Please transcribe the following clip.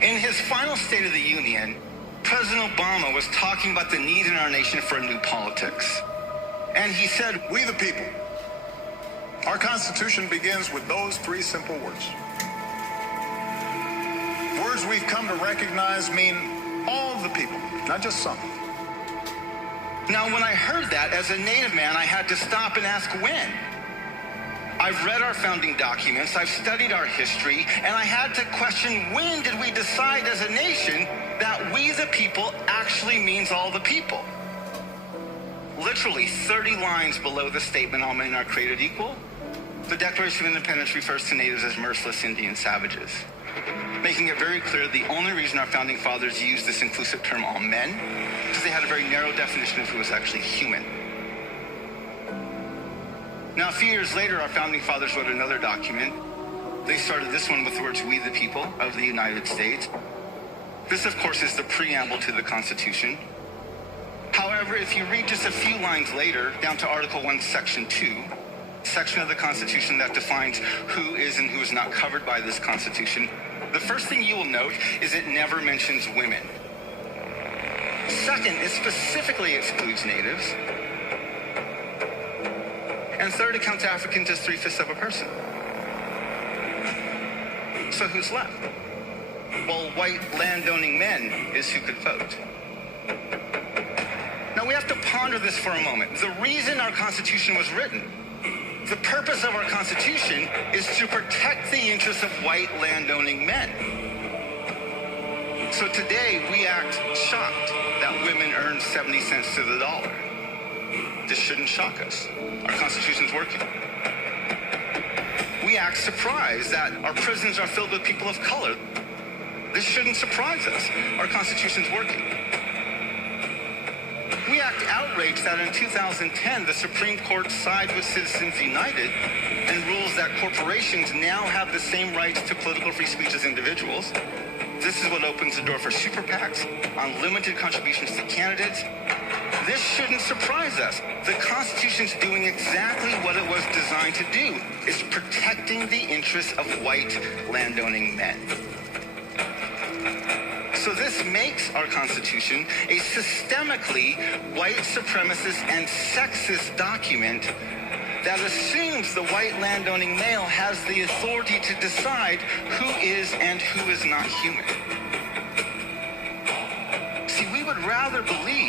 In his final State of the Union, President Obama was talking about the need in our nation for a new politics. And he said, "We the people." Our Constitution begins with those three simple words. Words we've come to recognize mean all the people, not just some. Now, when I heard that, as a Native man, I had to stop and ask when. I've read our founding documents, I've studied our history, and I had to question, when did we decide as a nation that we the people actually means all the people? Literally 30 lines below the statement, all men are created equal, the Declaration of Independence refers to natives as merciless Indian savages, making it very clear the only reason our founding fathers used this inclusive term, all men, is they had a very narrow definition of who was actually human. Now, a few years later, our founding fathers wrote another document. They started this one with the words, "We the people of the United States." This, of course, is the preamble to the Constitution. However, if you read just a few lines later, down to Article 1, Section 2, section of the Constitution that defines who is and who is not covered by this Constitution, the first thing you will note is it never mentions women. Second, it specifically excludes natives. And third, it counts Africans as 3/5 of a person. So who's left? Well, white landowning men is who could vote. Now, we have to ponder this for a moment. The reason our Constitution was written, the purpose of our Constitution, is to protect the interests of white landowning men. So today, we act shocked that women earn 70 cents to the dollar. This shouldn't shock us. Our Constitution's working. We act surprised that our prisons are filled with people of color. This shouldn't surprise us. Our Constitution's working. We act outraged that in 2010, the Supreme Court sided with Citizens United and rules that corporations now have the same rights to political free speech as individuals. This is what opens the door for super PACs, unlimited contributions to candidates. This shouldn't surprise us. The Constitution's doing exactly what it was designed to do. It's protecting the interests of white landowning men. So this makes our Constitution a systemically white supremacist and sexist document that assumes the white landowning male has the authority to decide who is and who is not human. See, we would rather believe